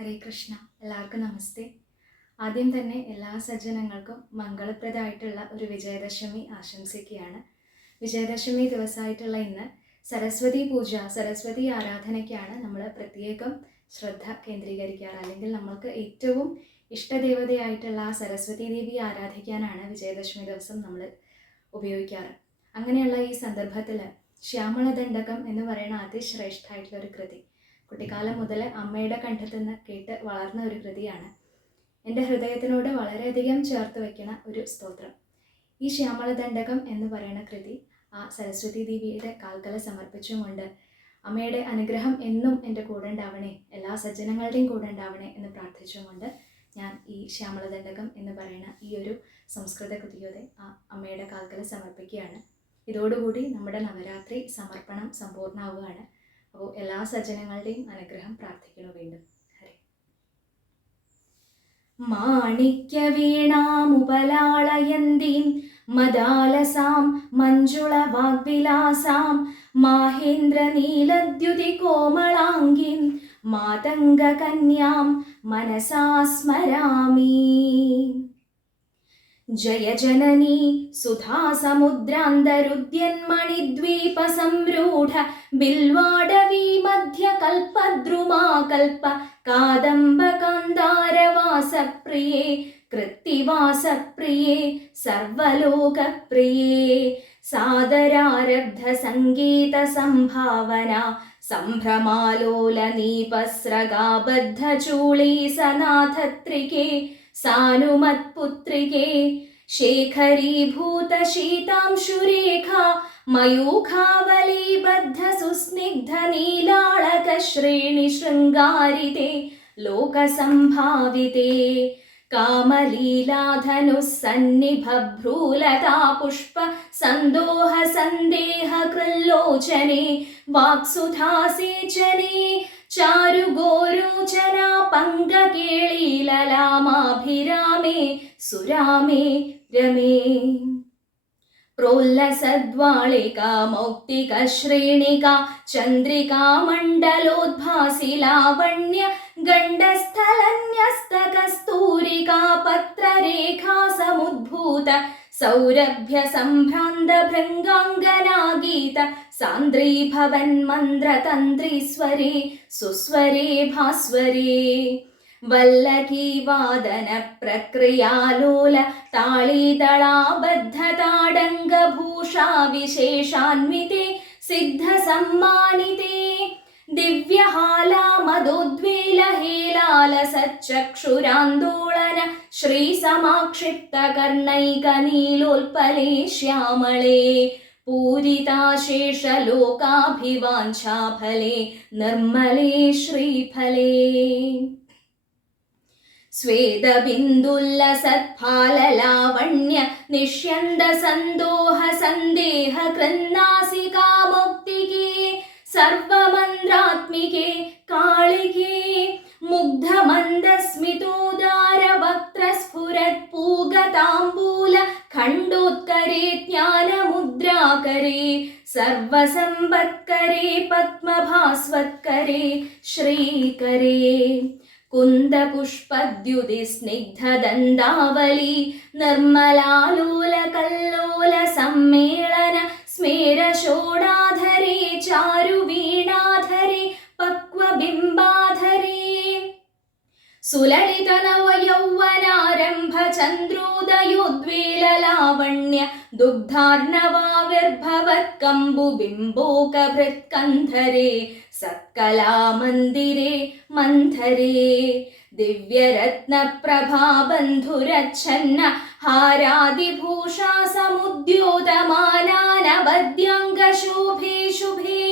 ഹരേ കൃഷ്ണ. എല്ലാവർക്കും നമസ്തേ. ആദ്യം തന്നെ എല്ലാ സജ്ജനങ്ങൾക്കും മംഗളപ്രദമായിട്ടുള്ള ഒരു വിജയദശമി ആശംസിക്കുകയാണ്. വിജയദശമി ദിവസമായിട്ടുള്ള ഇന്ന് സരസ്വതി പൂജ, സരസ്വതി ആരാധനയ്ക്കാണ് നമ്മൾ പ്രത്യേകം ശ്രദ്ധ കേന്ദ്രീകരിക്കാറ്. അല്ലെങ്കിൽ നമ്മൾക്ക് ഏറ്റവും ഇഷ്ടദേവതയായിട്ടുള്ള ആ സരസ്വതി ദേവി ആരാധിക്കാനാണ് വിജയദശമി ദിവസം നമ്മൾ ഉപയോഗിക്കാറ്. അങ്ങനെയുള്ള ഈ സന്ദർഭത്തിൽ ശ്യാമളദണ്ഡകം എന്ന് പറയുന്ന അതിശ്രേഷ്ഠമായിട്ടുള്ള ഒരു കൃതി കുട്ടിക്കാലം മുതൽ അമ്മയുടെ കണ്ഠത്തിൽ നിന്ന് കേട്ട് വളർന്ന ഒരു കൃതിയാണ്. എൻ്റെ ഹൃദയത്തിനോട് വളരെയധികം ചേർത്ത് വയ്ക്കുന്ന ഒരു സ്തോത്രം. ഈ ശ്യാമളദണ്ഡകം എന്ന് പറയുന്ന കൃതി ആ സരസ്വതി ദേവിയുടെ കാൽക്കൽ സമർപ്പിച്ചുകൊണ്ട് അമ്മയുടെ അനുഗ്രഹം എന്നും എൻ്റെ കൂടെ ഉണ്ടാവണേ, എല്ലാ സജ്ജനങ്ങളുടെയും കൂടെ ഉണ്ടാവണേ എന്ന് പ്രാർത്ഥിച്ചുകൊണ്ട് ഞാൻ ഈ ശ്യാമളദണ്ഡകം എന്ന് പറയുന്ന ഈ ഒരു സംസ്കൃത കൃതിയോടെ ആ അമ്മയുടെ കാൽക്കൽ സമർപ്പിക്കുകയാണ്. ഇതോടുകൂടി നമ്മുടെ നവരാത്രി സമർപ്പണം സമ്പൂർണ്ണമാവുകയാണ്. അപ്പോൾ എല്ലാ സജ്ജനങ്ങളുടെയും അനുഗ്രഹം പ്രാർത്ഥിക്കുന്നു. വീണ്ടും ഹരേ. മാണിക്യ വീണാമുപലാളയന്തീം മദാലസാം മഞ്ജുള വാഗ്വിലാസാം മാഹേന്ദ്ര നീലദ്യുതി കോമളാംഗീം മാതംഗ കന്യാം മനസാ സ്മരാമി. ജയ ജനനി സുധാ സമുദ്രാന്തരുദ്യന്മണിദ്വീപ സംരൂഢ ബിൽവാടവീ മധ്യ കൽപദ്രുമാകൽപ കാദംബ കാന്താരവാസപ്രിയേ കൃത്തിവാസപ്രിയേ സർവലോകപ്രിയേ സാദരാരബ്ധ സംഗീത സംഭാവന സംഭ്രമാലോല നീപസ്രഗാബദ്ധ ചൂളീ സനാഥത്രികേ സാനുമത്പുത്രികേ ശേഖരീഭൂത ശീതാംശുരേഖാ മയൂഖാവലീബദ്ധ സുസ്നിഗ്ധ നീലാളക ശ്രേണി ശൃംഗാരിതേ ലോകസംഭാവിതേ കാമലീലാധനുസ്സന്നിഭഭ്രൂലതാ പുഷ്പ സന്തോഹ സന്ദേഹ കൃല്ലോചനെ വാക്സുധാസേചനെ ചാരുഗോരോചനാ പങ്കകേളീലലാമാഭിരാമേ സുരാമേ രമേ. പ്രോല്ലസദ്വാളികാ മൗക്തിക ശ്രേണികാ ചന്ദ്രികാ മണ്ഡലോദ്ഭാസി ലാവണ്യ ഗണ്ഡസ്ഥലന്യസ്ത കസ്തൂരികാ പത്രരേഖാ സമുദ്ഭൂത സൗരഭ്യ സംഭ്രാന്ത ഭൃംഗാംഗനാഗീത സാന്ദ്രീഭവൻ മന്ത്രതന്ത്രീസ്വരേ സുസ്വരേ ഭാസ്വരേ വല്ലകീ വാദന പ്രക്രിയാലോല താളീദളാബദ്ധതാടങ്കഭൂഷാ വിശേഷാന്വിതേ സിദ്ധ സമ്മാനിതേ ദിവ്യഹാലാമദോദ്വേലഹേലാലസച്ചക്ഷുരാന്തോളന ശ്രീസമാക്ഷിപ്തകർണൈകനീലോൽപലേ ശ്യാമളേ പൂരിതാശേഷലോകാഭിവാഞ്ചാഫലേ നിർമ്മലേ ശ്രീഫലേ. സ്വേദബിന്ദുല്ലസത്ഫാലലാവണ്യ നിഷ്യന്ത സന്തോഹ സന്ദേഹ കൃന്നാസികാമുക്തികേ സർവമന്ത്രാത്മികേ കാളികേ മുഗ്ധമന്ദസ്മിതോദാര വക്ത്രസ്ഫുരത് പൂഗതാംബൂല ഖണ്ഡോത്കരേ ജ്ഞാനമുദ്രാകരേ സർവസമ്പത്കരേ പത്മഭാസ്വത്കരേ ശ്രീകരേ കുന്ദപുഷ്പദ്യുതി സ്നിഗ്ധദന്താവലി നിർമ്മലാലോല കല്ലോല സമ്മേളന സ്മേരശോണാധരേ ചാരുവീണാധരേ പക്വബിംബാധരേ സുലളിത നവയൗവനാരംഭ ചന്ദ്രോദയോദ്വേലലാവണ്യ ദുഗ്ധാർണവാവിർഭവത് കമ്പുബിംബോകഭൃത്കന്ധരേ സത്കലാമന്ദിരേ മന്ധരേ ദിവ്യരത്നപ്രഭാബന്ധുരച്ഛന്ന ഹാരാദിഭൂഷാ സമുദ്യോതമാനാനവദ്യംഗശോഭേ ശുഭേ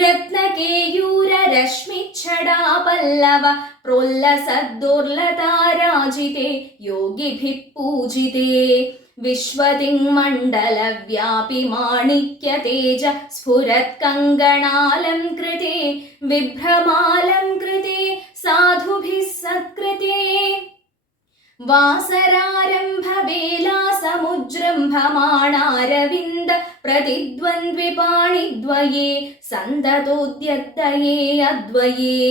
രത്നകേയൂരരശ്മിച്ഛടാ പല്ലവ പ്രോല്ലസദ്ദുർലതാരാജിതേ യോഗിഭിഃ പൂജിതേ വിശ്വദിങ്മണ്ഡലവ്യാപി മാണിക്യതേജ സ്ഫുരത്കങ്കണാലംകൃതേ വിഭ്രമാലംകൃതേ സാധുഭിः സത്കൃതേ വാസരാരംഭ വേലാസമുജൃംഭമാണാരവിന്ദ പ്രതിദ്വന്ദ്വിപാണിദ്വയേ സന്തതോദ്യത്തയേ അദ്വയേ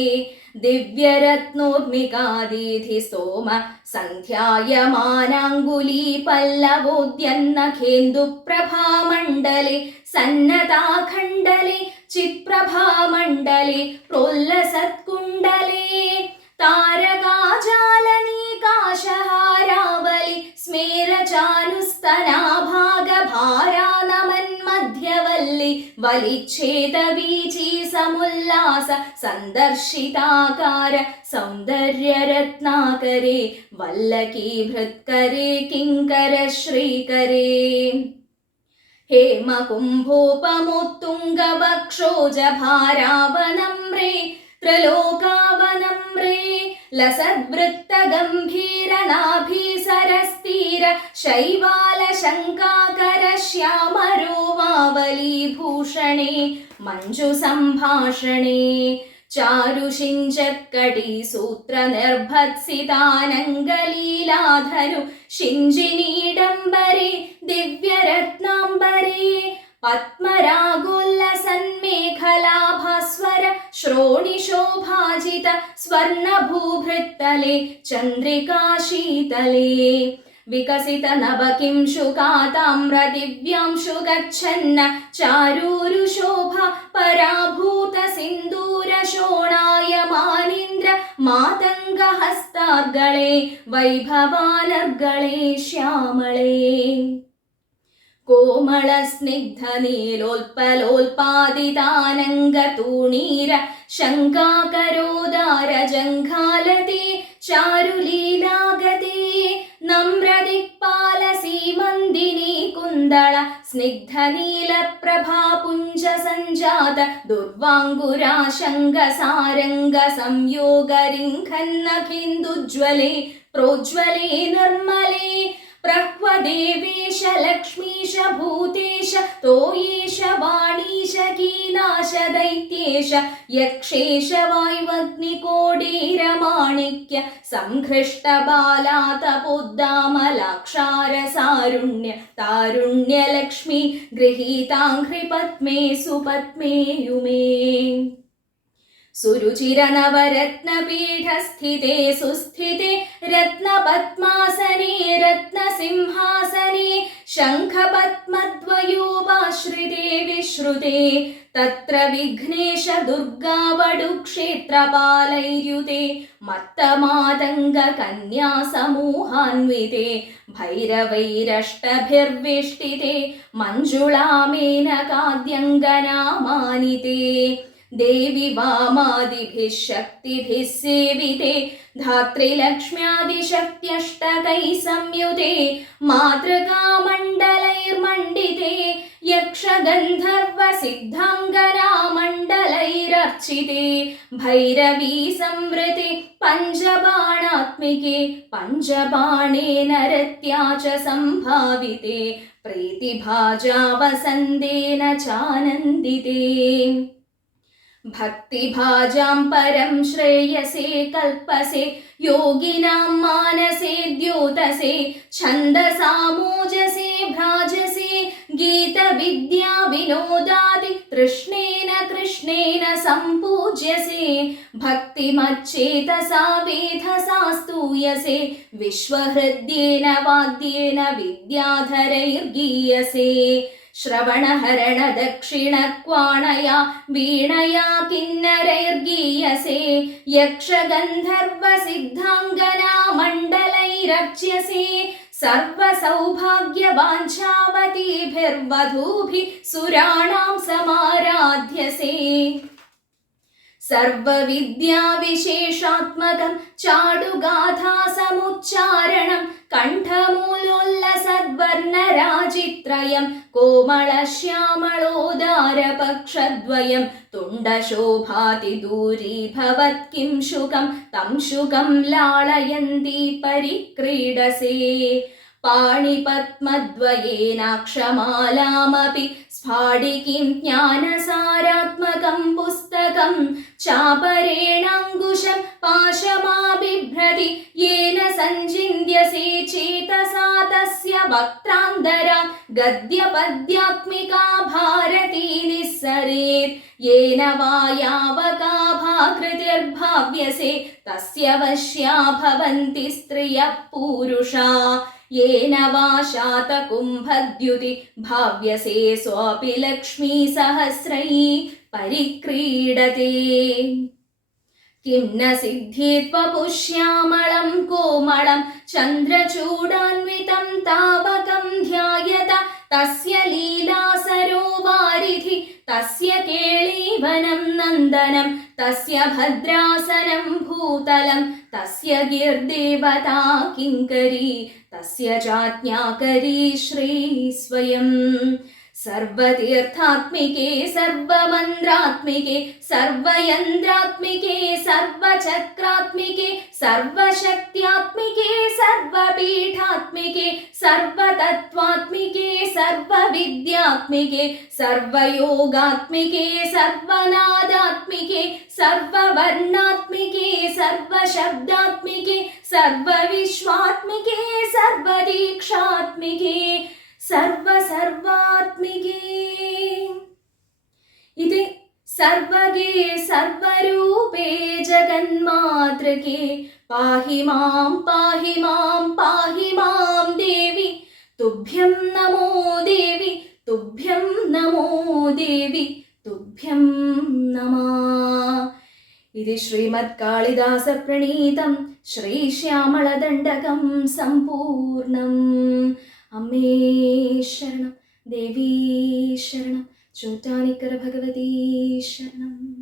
ദിവ്യരത്നോർമികാദീധി സോമ സന്ധ്യായമാനാങ്കുലീ പല്ലവോദ്യന്നഖേന്ദുപ്രഭാമണ്ഡലെ സന്നതാഖണ്ഡലെ ചിത്പ്രഭാമണ്ഡലെ പ്രോല്ലസത്കുണ്ഡലേ താരകാജാലനീകാശഹാരാവലി സ്മേരചാനുസ്തനാഭാഗഭാരാനമന്മധ്യവല്ലി വലിച്ഛേദവീചീ സമുല്ലാസ സന്ദർശിതാകാര സൗന്ദര്യരത്നാകരേ വല്ലകീഭൃത്കരേ കിങ്കര ശ്രീകരേ ഹേമകുംഭോപമോത്തുംഗവക്ഷോജഭാരാവനമ്രേ ത്രലോകാവനമ്രേ ലസദ്വൃത്തഗംഭീരനാഭീസരസ്തീര ശൈവാലശങ്കാകര ശ്യാമരോമാവലീഭൂഷണേ മഞ്ജുസംഭാഷണേ ചാരുഷിഞ്ചക്കടി സൂത്രനിർഭത്സിതാനംഗലീലാധരു ശിഞ്ചിനീഡംബരേ ദിവ്യരത്നാംബരേ പത്മരാഗോല്ലസന്മേഖലാഭാസ്വര ശ്രോണിശോഭാജിത സ്വർണഭൂഭൃത്തലേ ചന്ദ്രികാശീതലേ വികസിത നവകിംശുകാതാമ്രദിവ്യാംശു ഗച്ഛന്ന ചാരൂരുശോഭ പരാഭൂത സിന്ദൂര ശോണായമാനീന്ദ്ര മാതംഗഹസ്താർഗളേ വൈഭവാനർഗളേ ശ്യാമളേ കോമളസ്നിഗ്ധനീലോൽപലോൽപാദിതാനംഗതൂണീര ശങ്കാകരോദാരജംഘാലതേ ചാരുലീലാഗതേ നമ്രദിക്പാലസീമന്ദിനീ കുന്തള സ്നിഗ്ധനീലപ്രഭാപുഞ്ച സഞ്ജാത ദുർവാങ്കുരാശങ്കസാരംഗ സംയോഗരിംഖന്നഖിന്ദുജ്വലേ പ്രോജ്വലേ നിർമ്മലേ പ്രഹ്വദേവേശ ലക്ഷ്മീശ ഭൂതേശ തോയേശ വാണീശ കീനാശ ദൈത്യേശ യക്ഷേശ വായ്വഗ്നികോടീരമാണിക്യ സംഘൃഷ്ടബാലാതപോദ്ദാമലാക്ഷാരസാരുണ്യ താരുണ്യലക്ഷ്മി ഗൃഹീതാഘ്രിപത്മേ സുപത്മേയുമേ സുരുചിരനവരത്നപീഠസ്ഥിതേ സുസ്ഥിതേ രത്നപത്മാസനേ രത്നസിംഹാസനേ ശംഖപത്മദ്വയോപാശ്രിതേ വിശ്രുതേ തത്ര വിഘ്നേശ ദുർഗാവടുക്ഷേത്രപാലൈര്യുതേ മത്തമാതംഗ കന്യാസമൂഹാന്വിതേ ഭൈരവൈരഷ്ടഭിർവേഷ്ടിതേ മഞ്ജുളാമേനകാദ്യംഗനാമാനിതേ ദേവി വാമാദിഭിः ശക്തിഭിः സേവിതേ ധാത്രിലക്ഷ്മ്യാദിശക്ത്യഷ്ടകൈ സംയുതേ മാതൃകാമണ്ഡലൈർമണ്ഡിതേ യക്ഷഗന്ധർവസിദ്ധാംഗനാമണ്ഡലൈരർച്ചിതേ ഭൈരവീ സംവൃതേ പഞ്ചബാണാത്മികേ പഞ്ചബാണേന രത്യാ ച സംഭാവിതേ പ്രീതിഭാജാവസന്ദേന ചാനന്ദിതേ ഭക്തിഭാജാം പരം ശ്രേയസേ കൽപ്പസേ യോഗിനാം മാനസേ ദ്യോതസേ ഛന്ദസാമോജസേ ഭ്രാജസേ ഗീതവിദ്യാ വിനോദാദി തൃഷ്ണേന കൃഷ്ണേന സംപൂജ്യസേ ഭക്തിമच्चेतसा വേധസാ സ്തൂയസേ വിശ്വഹൃദ്യേന വാദ്യേന വിദ്യാധരൈർഗീയസേ ശ്രവണഹരണ ദക്ഷിണക്വാണയാ വീണയാ കിന്നരൈർഗീയസേ യക്ഷഗന്ധർവ സിദ്ധാംഗനാ മണ്ഡലൈരർച്യസേ സർവസൗഭാഗ്യവാഞ്ചാവതീഭിർവധൂഭിः സുരാണാം സമാരാധ്യസേ സർവവിദ്യാവിശേഷാത്മകം ചാടുഗാഥാസമുച്ചാരണം കണ്ഠമൂലോല്ലസദ്വർണരാജിത്രയം കോമളശ്യാമളോദാരപക്ഷദ്വയം തുണ്ടശോഭാതി ദൂരീഭവത്കിം ശുകം തം ശുകം ലാളയന്തി പരിക്രീഡസേ പാണിപത്മദ്വയേനാക്ഷമാലാമപി സ്ഫാടികിം ജ്ഞാനസാരാത്മകം പുസ്തകം चापरेणाङ्कुशं पाशमाबिभ्रति येन सञ्चिन्त्यसे चेतसा तस्य वक्त्रान्तरा गद्यपद्यात्मिका भारती निस्सरेत् येन वा यावकाभाकृतिर्भाव्यसे तस्य वश्या भवन्ति स्त्रियः पूरुषा येन वा शातकुम्भद्युति भाव्यसे सोऽपि लक्ष्मी सहस्रै परिक्रीडते किं न सिद्ध्येत्वपुष्यामलं कोमलं चन्द्रचूडान्वितं तावकं ध्यायत तस्य लीलासरो वारिधि तस्य केळीवनं नन्दनं तस्य भद्रासनं भूतलं तस्य गिर्देवता किङ्करी तस्य चाज्ञाकरी श्री स्वयं सर्वतीर्थात्मिके सर्वमन्त्रात्मिके सर्वयन्त्रात्मिके सर्वचक्रात्मिके सर्वशक्त्यात्मिके सर्वपीठात्मिके सर्वतत्त्वात्मिके सर्वविद्यात्मिके सर्वयोगात्मिके सर्वनादात्मिके सर्ववर्णात्मिके सर्वशब्दात्मिके सर्वविश्वात्मिके सर्वदीक्षात्मिके सर्वात्मिके इति सर्वगे सर्वरूपे जगन्मातृके पाहि मां पाहि मां पाहि मां देवी तुभ्यं नमो देवी तुभ्यं नमो देवी तुभ्यं नमः इति श्रीमत्कालिदासप्रणीतं श्रीश्यामलदण्डकं सम्पूर्णम् अम्मे शरणं देवी शरणं चोट्टानिकर भगवती शरणम्